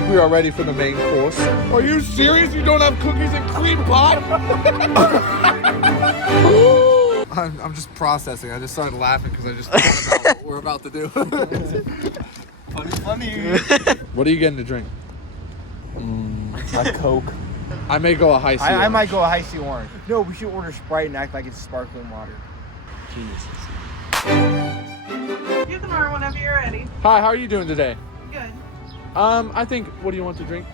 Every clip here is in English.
think we are ready for the main course. Are you serious? You don't have cookies and cream pie? I'm just processing. I just started laughing because I just thought about what we're about to do. Funny. What are you getting to drink? A Coke. I may go a high C. I might go a high C orange. No, we should order Sprite and act like it's sparkling water. Jesus. You can order whenever you're ready. Hi, how are you doing today? Good. I think, what do you want to drink?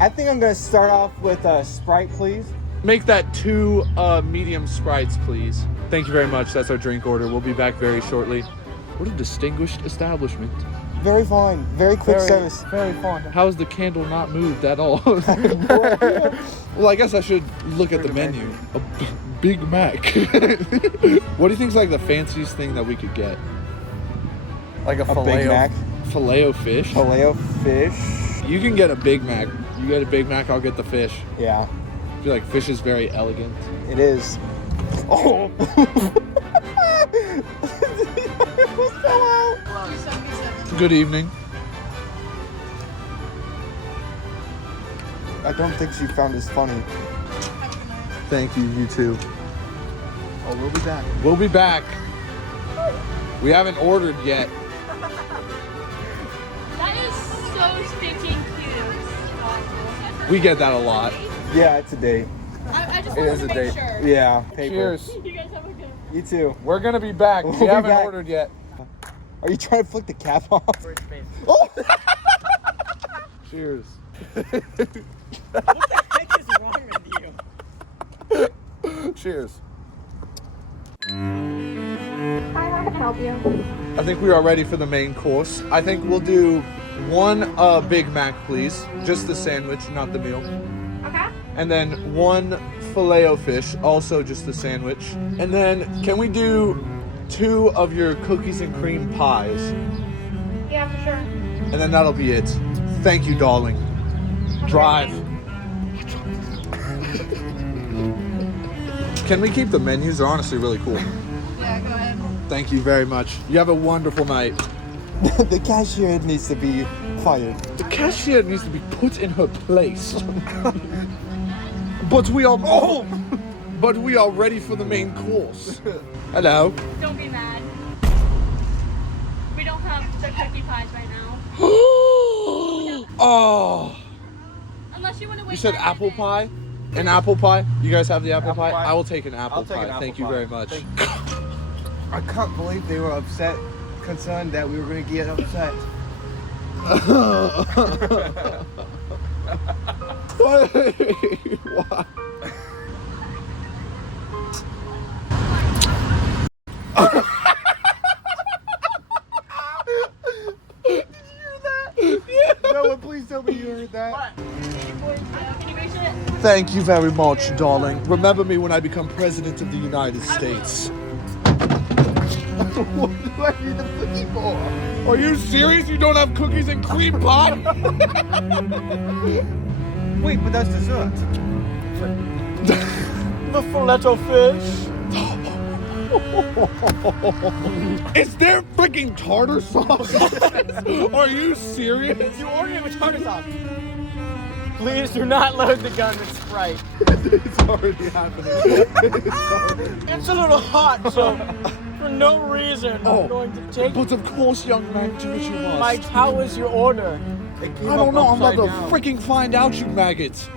I think I'm gonna start off with a Sprite, please. Make that 2 medium Sprites, please. Thank you very much. That's our drink order. We'll be back very shortly. What a distinguished establishment. Very fine. Very quick service. Very fun. How is the candle not moved at all? Well, I guess I should look at the menu. A Big Mac. What do you think is like the fanciest thing that we could get? Like a A Big Mac. Filet-O-fish? Filet-O-fish. You can get a Big Mac. You get a Big Mac, I'll get the fish. Yeah, I feel like fish is very elegant. it is. Oh! Good evening. I don't think she found this funny. Thank you, you too. Oh, we'll be back. We'll be back. We haven't ordered yet. That is so stinking cute. We get that a lot. Yeah, it's a date. I just It wanted is to a make date. sure. Yeah. Paper. Cheers. You guys have a good. You too. We're gonna be back. We'll We be haven't back. ordered yet. Are you trying to flick the cap off? Oh! Cheers. What the heck is wrong with you? Cheers. Hi, how can I help you? I think we are ready for the main course. I think we'll do 1 Big Mac, please. Just the sandwich, not the meal. Okay. And then 1 Filet-O-fish, also just the sandwich. And then can we do 2 of your cookies and cream pies? Yeah, for sure. And then that'll be it. Thank you, darling. Drive. Can we keep the menus? They're honestly really cool. Yeah, go ahead. Thank you very much. You have a wonderful night. The cashier needs to be fired. The cashier needs to be put in her place. But we are but we are ready for the main course. Hello. Don't be mad. We don't have the cookie pies right now. Oh. Unless you want to wait. You said 5 apple minutes. pie? An apple pie? You guys have the apple pie? pie? I will take an apple I'll take pie. an apple Thank you pie. very much. I can't believe they were concerned that we were going to get upset. Why? No, please tell me you heard that. Can you reach it? Thank you very much, darling. Remember me when I become president of the United States. What do I need the cookie for? Are you serious? You don't have cookies and cream pie? Wait, but that's dessert. The filet-o-fish. Is there freaking tartar sauce? Are you serious? You ordered it with tartar sauce. Please do not load the gun with Sprite. It's already happening. It's a little hot, so for no reason, Oh, I'm going to take. But of course, young man, do what you must. Mike, how was your order? I don't know. I'm about to freaking find out, you maggots.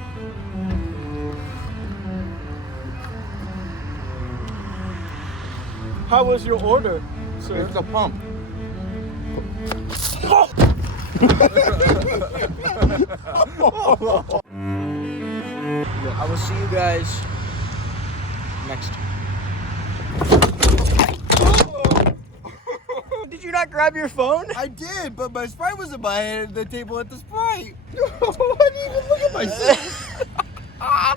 How was your order, sir? It's a pump. I will see you guys next time. Did you not grab your phone? I did, but my Sprite was in my hand at the table at the Sprite. I didn't even look at myself.